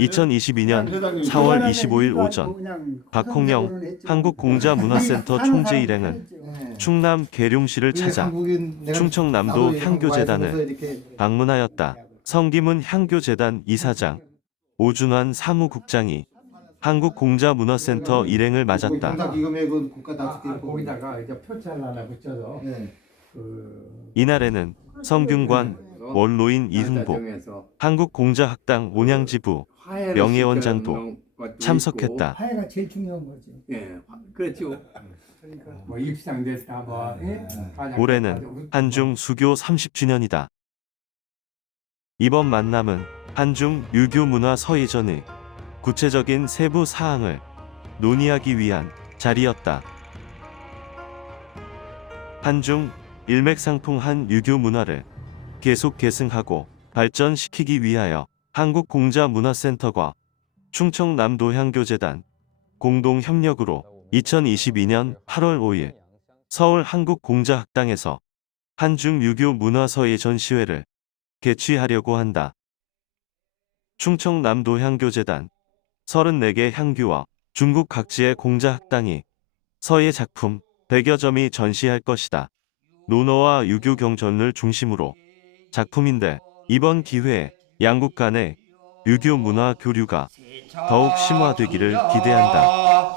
2022년 4월 25일 오전 박홍영 한국공자문화센터 총재 일행은 충남 계룡시를 찾아 충청남도 향교재단을 방문하였다. 성김은 향교재단 이사장 오준환 사무국장이 한국공자문화센터 일행을 맞았다. 네. 그 이날에는 성균관 원로인 이흥복 한국공자학당 온양지부 명예원장도 참석했다. 화해가 제일 중요한 거지. 예, 그렇죠. 뭐 입상됐다 뭐 예? 가장 올해는 한중 수교 30주년이다. 이번 만남은 한중 유교 문화 서예전의 구체적인 세부 사항을 논의하기 위한 자리였다. 한중 일맥상통한 유교 문화를 계속 계승하고 발전시키기 위하여 한국공자문화센터과 충청남도향교재단 공동 협력으로 2022년 8월 5일 서울 한국공자학당에서 한중 유교 문화서예 전시회를 개최하려고 한다. 충청남도 향교재단 34개 향교와 중국 각지의 공자학당이 서예 작품 100여 점이 전시할 것이다. 논어와 유교 경전을 중심으로 작품인데 이번 기회에 양국 간의 유교 문화 교류가 더욱 심화되기를 기대한다.